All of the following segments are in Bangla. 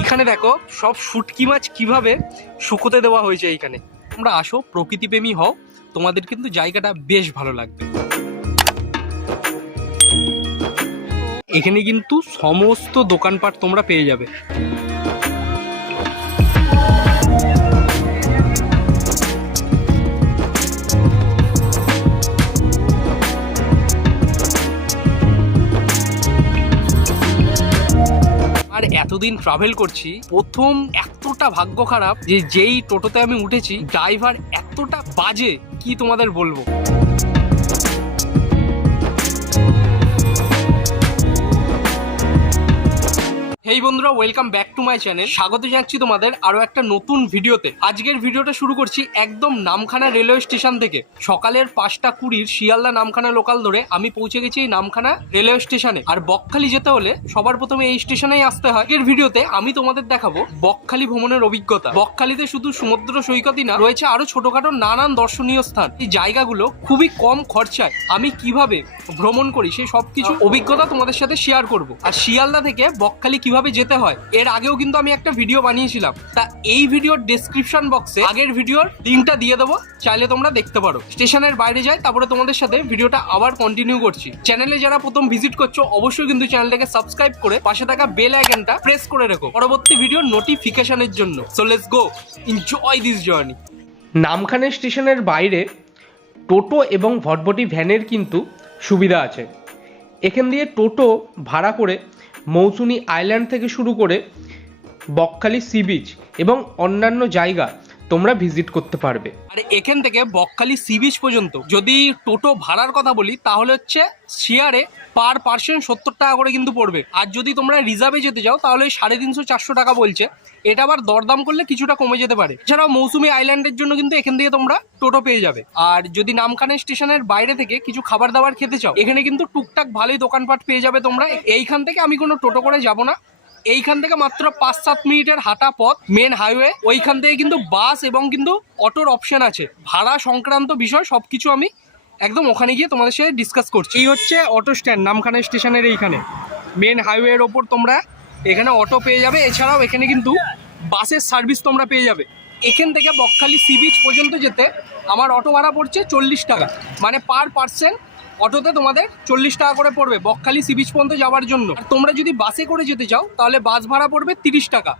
এখানে দেখো, সব শুটকি মাছ কীভাবে শুকোতে দেওয়া হয়েছে এইখানে। তোমরা আসো, প্রকৃতিপ্রেমী হও, তোমাদের কিন্তু জায়গাটা বেশ ভালো লাগবে। এখানে কিন্তু সমস্ত দোকানপাট তোমরা পেয়ে যাবে। এতদিন ট্রাভেল করছি, প্রথম এতটা ভাগ্য খারাপ যে যেই টোটোতে আমি উঠেছি ড্রাইভার এতটা বাজে, কি তোমাদের বলব? হেই বন্ধুরা welcome back to my channel স্বাগত জানাচ্ছি তোমাদের আরও একটা নতুন ভিডিওতে। আজকের ভিডিওটা শুরু করছি একদম নামখানা রেলওয়ে স্টেশন থেকে। সকালের পাঁচটা কুড়ির শিয়ালদা নামখানা লোকাল ধরে আমি পৌঁছে গেছি এই নামখানা রেলওয়ে স্টেশনে আর বকখালি যেতে হলে সবার প্রথমে এই স্টেশনেই আসতে হয়। এর ভিডিওতে আমি তোমাদের দেখাবো বকখালি ভ্রমণের অভিজ্ঞতা। বকখালিতে শুধু সমুদ্র সৈকতই না, রয়েছে আরও ছোটখাটো নানান দর্শনীয় স্থান। এই জায়গাগুলো খুবই কম খরচায় আমি কীভাবে ভ্রমণ করি সেই সবকিছু অভিজ্ঞতা তোমাদের সাথে শেয়ার করব। আর শিয়ালদা থেকে বকখালি কীভাবে যেতে হয়, এর আগেও কিন্তু আমি একটা ভিডিও বানিয়েছিলাম। তা এই ভিডিওর ডেসক্রিপশন বক্সে আগের ভিডিওর লিঙ্কটা দিয়ে দেবো, চাইলে তোমরা দেখতে পারো। স্টেশনের বাইরে যাই, তারপরে তোমাদের সাথে ভিডিওটা আবার কন্টিনিউ করছি। চ্যানেলে যারা প্রথম ভিজিট করছ, অবশ্যই কিন্তু চ্যানেলটাকে সাবস্ক্রাইব করে পাশে থাকা বেল আইকনটা প্রেস করে রেখো। পরবর্তী ভিডিওর নোটিফিকেশনের জন্য। So let's go enjoy this journey Namkhana স্টেশনের বাইরে টোটো এবং ভটভটি ভ্যানের কিন্তু সুবিধা আছে। এখান দিয়ে টোটো ভাড়া করে মৌসুনি আইল্যান্ড থেকে শুরু করে বকখালি সি বিচ এবং অন্যান্য জায়গা তোমরা ভিজিট করতে পারবে। আর এখান থেকে বকখালি সি বিচ পর্যন্ত যদি টোটো ভাড়ার কথা বলি, তাহলে হচ্ছে শেয়ারে পার পার্সন সত্তর টাকা করে কিন্তু পড়বে। আর যদি তোমরা রিজার্ভে যেতে যাও, তাহলে সাড়ে তিনশো, চারশো টাকা বলছে। এটা আবার দরদাম করলে কিছুটা কমে যেতে পারে। এছাড়াও মৌসুমি আইল্যান্ডের জন্য কিন্তু এখান থেকে তোমরা টোটো পেয়ে যাবে। আর যদি নামখানা স্টেশনের বাইরে থেকে কিছু খাবার দাবার খেতে চাও, এখানে কিন্তু টুকটাক ভালোই দোকানপাট পেয়ে যাবে তোমরা। এইখান থেকে আমি কোনো টোটো করে যাব না। এইখান থেকে মাত্র পাঁচ সাত মিনিটের হাঁটা পথ মেন হাইওয়ে ওইখান থেকে কিন্তু বাস এবং কিন্তু অটোর অপশন আছে। ভাড়া সংক্রান্ত বিষয় সব কিছু আমি একদম ওখানে গিয়ে তোমাদের সাথে ডিসকাস করছি। এই হচ্ছে অটো স্ট্যান্ড নামখানা স্টেশনের এইখানে। মেন হাইওয়ের ওপর তোমরা এখানে অটো পেয়ে যাবে। এছাড়াও এখানে কিন্তু বাসের সার্ভিস তোমরা পেয়ে যাবে। এখান থেকে বকখালি সি বিচ পর্যন্ত যেতে আমার অটো ভাড়া পড়ছে চল্লিশ টাকা। মানে পার পার্সেন্ট অটোতে তোমাদের চল্লিশ টাকা করে পড়বে বকখালি সি বিচ পর্যন্ত যাওয়ার জন্য। তোমরা যদি বাসে করে যেতে চাও, তাহলে বাস ভাড়া পড়বে তিরিশ টাকা।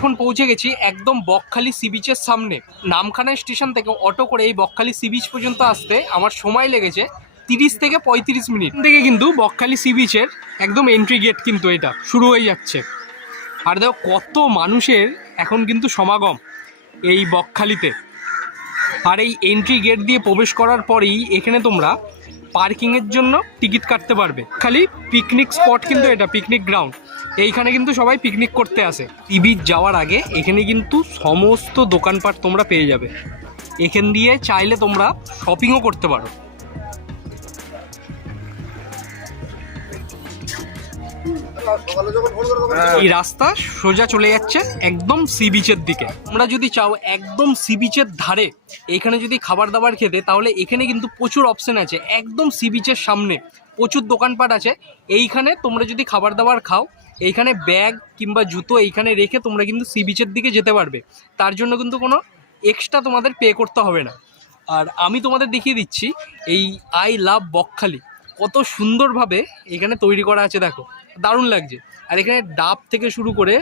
এখন পৌঁছে গেছি একদম বকখালি সি বিচের সামনে। নামখানা স্টেশন থেকে অটো করে এই বকখালি সি বিচ পর্যন্ত আসতে আমার সময় লেগেছে তিরিশ থেকে পঁয়ত্রিশ মিনিট। থেকে কিন্তু বকখালি সি বিচের একদম এন্ট্রি গেট কিন্তু এটা, শুরু হয়ে যাচ্ছে। আর দেখো কত মানুষের এখন কিন্তু সমাগম এই বকখালিতে। আর এই এন্ট্রি গেট দিয়ে প্রবেশ করার পরেই এখানে তোমরা পার্কিংয়ের জন্য টিকিট কাটতে পারবে। খালি পিকনিক স্পট কিন্তু এটা পিকনিক গ্রাউন্ড এইখানে কিন্তু সবাই পিকনিক করতে আসে। ই বিচ যাওয়ার আগে এখানে কিন্তু সমস্ত দোকানপাট তোমরা পেয়ে যাবে। এখান দিয়ে চাইলে তোমরা শপিংও করতে পারো। এই রাস্তা সোজা চলে যাচ্ছে একদম সি বিচের দিকে। তোমরা যদি চাও একদম সি বিচের ধারে এখানে যদি খাবার দাবার খেতে, তাহলে এখানে কিন্তু প্রচুর অপশন আছে। একদম সি বিচের সামনে প্রচুর দোকানপাট আছে। এইখানে তোমরা যদি খাবার দাবার খাও এইখানে ব্যাগ কিংবা জুতো এইখানে রেখে তোমরা কিন্তু সি বিচের দিকে যেতে পারবে। তার জন্য কিন্তু কোনো এক্সট্রা তোমাদের পে করতে হবে না। আর আমি তোমাদের দেখিয়ে দিচ্ছি, এই আই লাভ বকখালি। কত সুন্দরভাবে এখানে তৈরি করা আছে দেখো, দারুণ লাগছে। আর এখানে ডাব থেকে শুরু করে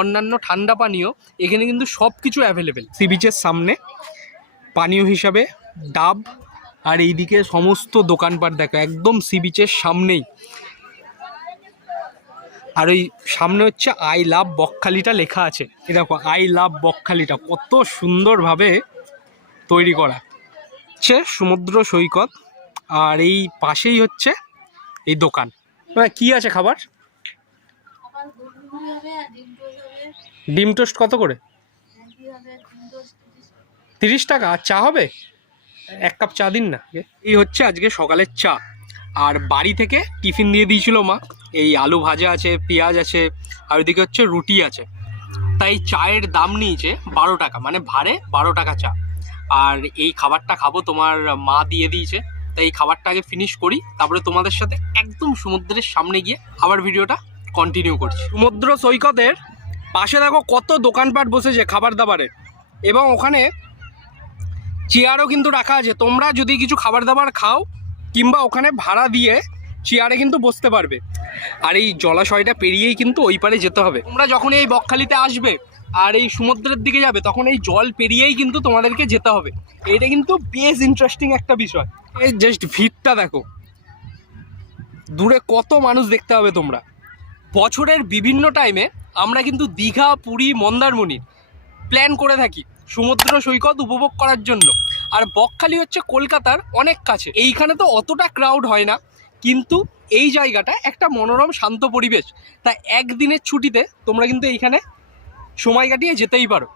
অন্যান্য ঠান্ডা পানীয়, এখানে কিন্তু সব কিছু অ্যাভেলেবেল সি বিচের সামনে পানীয় হিসাবে ডাব, আর এইদিকে সমস্ত দোকানপাট দেখো, একদম সি বিচের সামনেই। আর ওই সামনে হচ্ছে আই লাভ বকখালিটা লেখা আছে। এই দেখো, আই লাভ বকখালিটা কত সুন্দরভাবে তৈরি করা। হচ্ছে সমুদ্র সৈকত, আর এই পাশেই হচ্ছে এই দোকান। কি আছে খাবার? ডিম টোস্ট কত করে? তিরিশ টাকা, আর চা হবে? এক কাপ চা দিন না। এই হচ্ছে আজকে সকালের চা। আর বাড়ি থেকে টিফিন দিয়ে দিয়েছিল মা। এই আলু ভাজা আছে, পেঁয়াজ আছে, আর ওইদিকে হচ্ছে রুটি আছে। তাই চায়ের দাম নিয়েছে বারো টাকা মানে ভাড়ে বারো টাকা চা। আর এই খাবারটা খাব তোমার মা দিয়ে দিয়েছে, তাই এই খাবারটা আগে ফিনিশ করি, তারপরে তোমাদের সাথে একদম সমুদ্রের সামনে গিয়ে আবার ভিডিওটা কন্টিনিউ করছি। সমুদ্র সৈকতের পাশে দেখো কত দোকানপাট বসেছে খাবার দাবারে। এবং ওখানে চেয়ারও কিন্তু রাখা আছে, তোমরা যদি কিছু খাবার দাবার খাও, কিংবা ওখানে ভাড়া দিয়ে চেয়ারে কিন্তু বসতে পারবে। আর এই জলাশয়টা পেরিয়েই কিন্তু ওই পারে যেতে হবে। তোমরা যখন এই বকখালিতে আসবে আর এই সমুদ্রের দিকে যাবে, তখন এই জল পেরিয়েই কিন্তু তোমাদেরকে যেতে হবে। এটা কিন্তু বেশ ইন্টারেস্টিং একটা বিষয়। এই জাস্ট ভিড়টা দেখো। দূরে কত মানুষ দেখতে হবে তোমরা। বছরের বিভিন্ন টাইমে আমরা কিন্তু দীঘা, পুরী, মন্দারমণি প্ল্যান করে থাকি সমুদ্র সৈকত উপভোগ করার জন্য। আর বকখালি হচ্ছে কলকাতার অনেক কাছে। এইখানে তো অতটা ক্রাউড হয় না। কিন্তু এই জায়গাটা একটা মনোরম, শান্ত পরিবেশ। তাই একদিনের ছুটিতে তোমরা কিন্তু এইখানে সময় কাটিয়ে যেতেই পারো।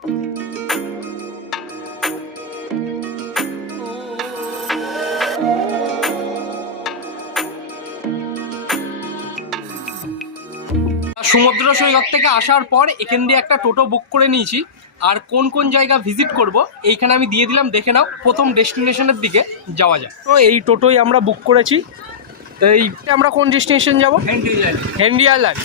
সমুদ্র সৈকত থেকে আসার পর এখান দিয়ে একটা টোটো বুক করে নিয়েছি। আর কোন কোন জায়গা ভিজিট করব, এইখানে আমি দিয়ে দিলাম, দেখে নাও, প্রথম ডেস্টিনেশনের দিকে যাওয়া যায় তো এই টোটোই আমরা বুক করেছি। তো এই আমরা কোন ডেস্টিনেশন যাব? হেনরি আইল্যান্ড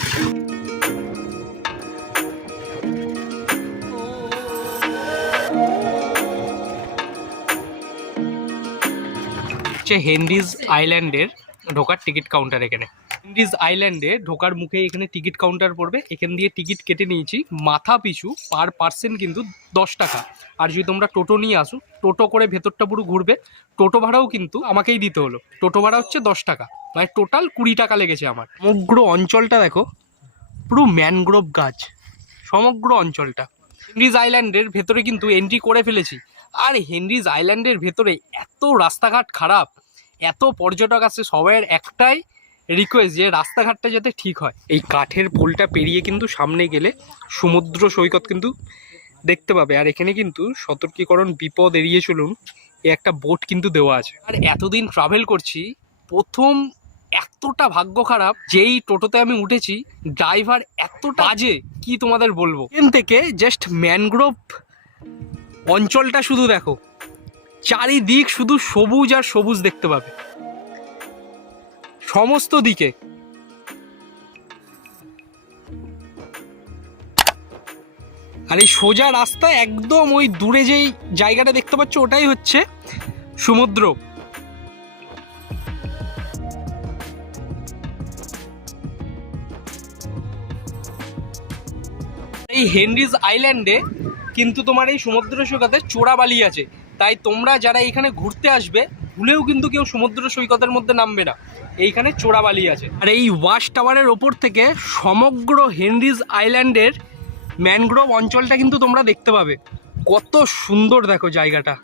হচ্ছে হেনরিজ আইল্যান্ডের ঢোকার টিকিট কাউন্টার এখানে। হেনরিজ আইল্যান্ডে ঢোকার মুখে এখানে টিকিট কাউন্টার পড়বে। এখান দিয়ে টিকিট কেটে নিয়েছি। মাথা পিছু পার পার্সেন্ট কিন্তু দশ টাকা। আর যদি তোমরা টোটো নিয়ে আসো, টোটো করে ভেতরটা পুরো ঘুরবে। টোটো ভাড়াও কিন্তু আমাকেই দিতে হলো। টোটো ভাড়া হচ্ছে দশ টাকা। মানে টোটাল কুড়ি টাকা লেগেছে আমার। সমগ্র অঞ্চলটা দেখো, পুরো ম্যানগ্রোভ গাছ। সমগ্র অঞ্চলটা। হেনরিজ আইল্যান্ডের ভেতরে কিন্তু এন্ট্রি করে ফেলেছি। আর হেনরিজ আইল্যান্ডের ভেতরে এত রাস্তাঘাট খারাপ, এত পর্যটক আছে সবাইয়ের একটাই রিকোয়েস্ট যে রাস্তাঘাটটা যাতে ঠিক হয়। এই কাঠের পোলটা পেরিয়ে কিন্তু সামনে গেলে সমুদ্র সৈকত কিন্তু দেখতে পাবে। আর এখানে কিন্তু সতর্কীকরণ বিপদ এড়িয়ে চলুন, এ একটা বোট কিন্তু দেওয়া আছে। আর এতদিন ট্রাভেল করছি, প্রথম এতটা ভাগ্য খারাপ, যেই টোটোতে আমি উঠেছি ড্রাইভার এতটা বাজে, কি তোমাদের বলব? এখান থেকে জাস্ট ম্যানগ্রোভ অঞ্চলটা শুধু দেখো, চারিদিক শুধু সবুজ আর সবুজ দেখতে পাবে। সমস্ত দিকে। আর এই সোজা রাস্তা একদম ওই দূরে যেই জায়গাটা দেখতে পাচ্ছ, ওটাই হচ্ছে সমুদ্র। এই হেনরিজ আইল্যান্ডে কিন্তু তোমার এই সমুদ্র সৈকতে চোরাবালি আছে। তাই তোমরা যারা এখানে ঘুরতে আসবে, ভুলেও কিন্তু কেউ সমুদ্র সৈকতের মধ্যে নামবে না। এইখানে চোরাবালি আছে। আর এই ওয়াশ টাওয়ারের ওপর থেকে সমগ্র হেনরিজ আইল্যান্ডের ম্যানগ্রোভ অঞ্চলটা কিন্তু তোমরা দেখতে পাবে। কত সুন্দর দেখো জায়গাটা।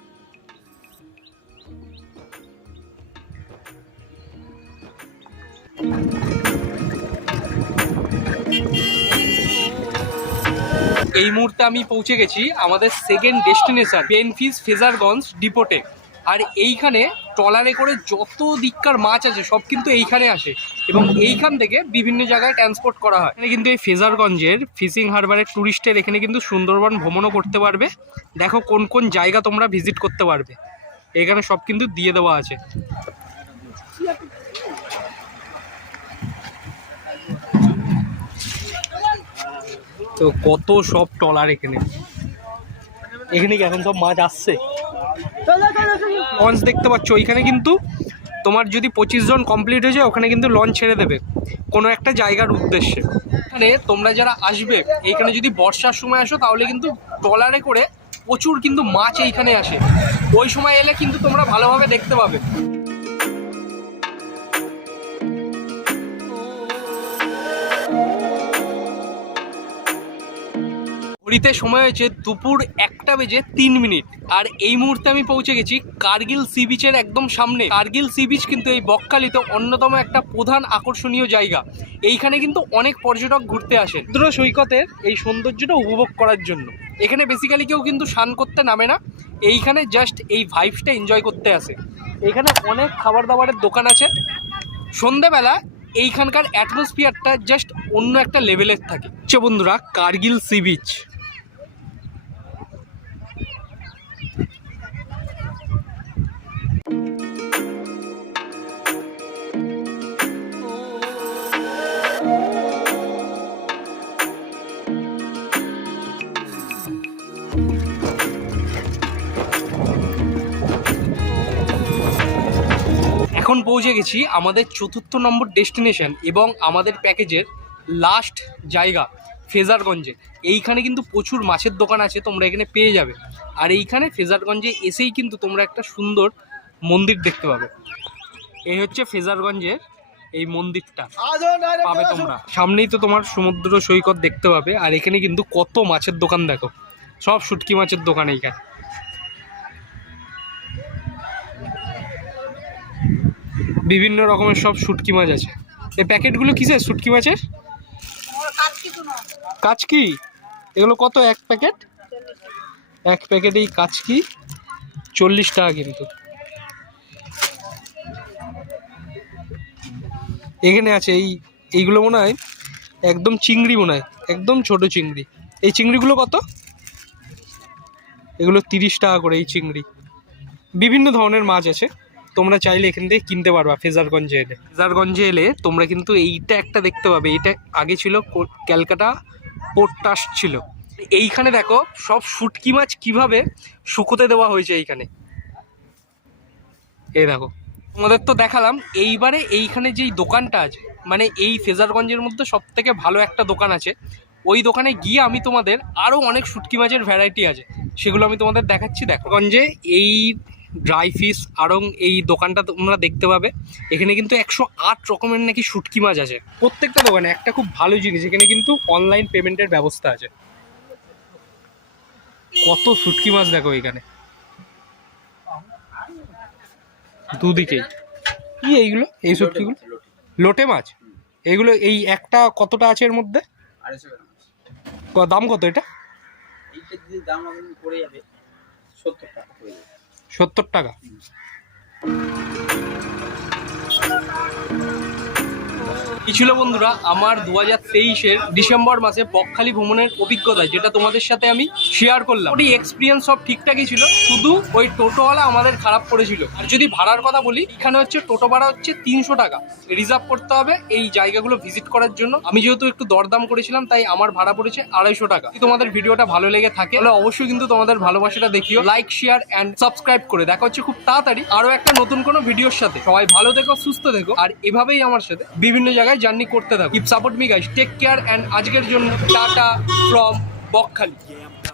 এই মুহূর্তে আমি পৌঁছে গেছি আমাদের সেকেন্ড ডেস্টিনেশন বেনফিস ফেজারগঞ্জ ডিপোটে আর এইখানে ট্রলারে করে যত দিককার মাছ আছে, সব কিন্তু এইখানে আসে। এবং এইখান থেকে বিভিন্ন জায়গায় ট্রান্সপোর্ট করা হয়। এখানে কিন্তু এই ফেজারগঞ্জের ফিশিং হারবারের ট্যুরিস্টের এখানে কিন্তু সুন্দরবন ভ্রমণও করতে পারবে। দেখো কোন কোন জায়গা তোমরা ভিজিট করতে পারবে। এখানে সব কিন্তু দিয়ে দেওয়া আছে। তো কত সব ট্রলার এখানে। এখানে কি এখন সব মাছ আসছে? লঞ্চ দেখতে পাচ্ছ, ওইখানে কিন্তু তোমার যদি পঁচিশ জন কমপ্লিট হয়ে যায়, ওখানে কিন্তু লঞ্চ ছেড়ে দেবে। কোনো একটা জায়গার উদ্দেশ্যে। এখানে তোমরা যারা আসবে, এইখানে যদি বর্ষার সময় আসো, তাহলে কিন্তু ট্রলারে করে প্রচুর কিন্তু মাছ এইখানে আসে। ওই সময় এলে কিন্তু তোমরা ভালোভাবে দেখতে পাবে। ঘড়িতে সময় হয়েছে দুপুর একটা বেজে তিন মিনিট। আর এই মুহূর্তে আমি পৌঁছে গেছি কার্গিল সি বিচের একদম সামনে। কার্গিল সি বিচ কিন্তু এই বকখালিতে অন্যতম একটা প্রধান আকর্ষণীয় জায়গা। এইখানে কিন্তু অনেক পর্যটক ঘুরতে আসে সমুদ্র সৈকতের এই সৌন্দর্যটা উপভোগ করার জন্য। এখানে বেসিক্যালি কেউ কিন্তু স্নান করতে নামে না। এইখানে জাস্ট এই ভাইবসটা এনজয় করতে আসে। এখানে অনেক খাবার দাবারের দোকান আছে। সন্ধেবেলা এইখানকার অ্যাটমসফিয়ারটা জাস্ট অন্য একটা লেভেলের থাকে। বন্ধুরা, কার্গিল সি বিচ। পৌঁছে গেছি আমাদের চতুর্থ নম্বর ডেস্টিনেশন এবং আমাদের প্যাকেজের লাস্ট জায়গা ফেজারগঞ্জে। এইখানে কিন্তু প্রচুর মাছের দোকান আছে তোমরা এখানে পেয়ে যাবে। আর এইখানে ফেজারগঞ্জে এসেই কিন্তু তোমরা একটা সুন্দর মন্দির দেখতে পাবে। এই হচ্ছে ফেজারগঞ্জের এই মন্দিরটা। পাবে তোমরা। সামনেই তো তোমার সমুদ্র সৈকত দেখতে পাবে আর এখানে কিন্তু কত মাছের দোকান দেখো। সব শুটকি মাছের দোকান এইখানে। বিভিন্ন রকমের সব শুটকি মাছ আছে। এই প্যাকেটগুলো কিসের শুটকি মাছের? কাচকি? এগুলো কত এক প্যাকেট? এক প্যাকেট এই কাচকি চল্লিশ টাকা কিন্তু। এখানে আছে এই এইগুলো মনে হয় একদম চিংড়ি মনে হয় একদম ছোট চিংড়ি। এই চিংড়িগুলো কত? এগুলো তিরিশ টাকা করে এই চিংড়ি। বিভিন্ন ধরনের মাছ আছে। তোমরা চাইলে এখান থেকে কিনতে পারবা ফেজারগঞ্জে এলে। ফেজারগঞ্জে এলে তোমরা কিন্তু এইটা একটা দেখতে পাবে। এইটা আগে ছিল ক্যালকাটা পোর্ট ট্রাস্ট ছিল। এইখানে দেখো সব শুটকি মাছ কীভাবে শুকোতে দেওয়া হয়েছে এইখানে। এই দেখো, তোমাদের তো দেখালাম, এইবারে এইখানে যেই দোকানটা আছে মানে এই ফেজারগঞ্জের মধ্যে সব থেকে ভালো একটা দোকান আছে। ওই দোকানে গিয়ে আমি তোমাদের আরও অনেক শুটকি মাছের ভ্যারাইটি আছে, সেগুলো আমি তোমাদের দেখাচ্ছি, দেখো। গঞ্জে এই ড্রাই ফিশ আরং এই দোকানটা তোমরা দেখতে পাবে। এখানে কিন্তু একশো আট রকমের নাকি শুটকি মাছ আছে। প্রত্যেকটা দোকানে একটা খুব ভালো জিনিস এখানে কিন্তু অনলাইন পেমেন্টের ব্যবস্থা আছে। কত শুটকি মাছ দেখো এখানে। দুদিকেই। কি এইগুলো? এই শুটকিগুলো? লোটে মাছ। এইগুলো এই একটা কতটা আছে এর মধ্যে? দাম কত এটা? দাম পড়ে যাবে সত্তর টাকা সত্তর টাকা। কি ছিল বন্ধুরা? আমার দু হাজার তেইশের ডিসেম্বর মাসে বকখালি ভ্রমণের অভিজ্ঞতা, যেটা তোমাদের সাথে আমি শেয়ার করলাম। ওই এক্সপিরিয়েন্স সব ঠিকঠাকই ছিল, শুধু ওই টোটোওয়ালা আমাদের খারাপ করেছিল। আর যদি ভাড়ার কথা বলি, এখানে হচ্ছে টোটো ভাড়া হচ্ছে তিনশো টাকা। রিজার্ভ করতে হবে এই জায়গাগুলো ভিজিট করার জন্য। আমি যেহেতু একটু দরদাম করেছিলাম, তাই আমার ভাড়া পড়েছে আড়াইশো টাকা। তোমাদের ভিডিওটা ভালো লেগে থাকে, তাহলে অবশ্যই কিন্তু তোমাদের ভালোবাসাটা দেখিও। লাইক শেয়ার অ্যান্ড সাবস্ক্রাইব করে। দেখা হচ্ছে খুব তাড়াতাড়ি আরও একটা নতুন কোনো ভিডিওর সাথে। সবাই ভালো থেকো, সুস্থ থেকো। আর এভাবেই আমার সাথে বিভিন্ন জায়গায় জার্নি করতে থাকো keep support me guys take care and আজকের জন্য টাটা ফ্রম বকখালি।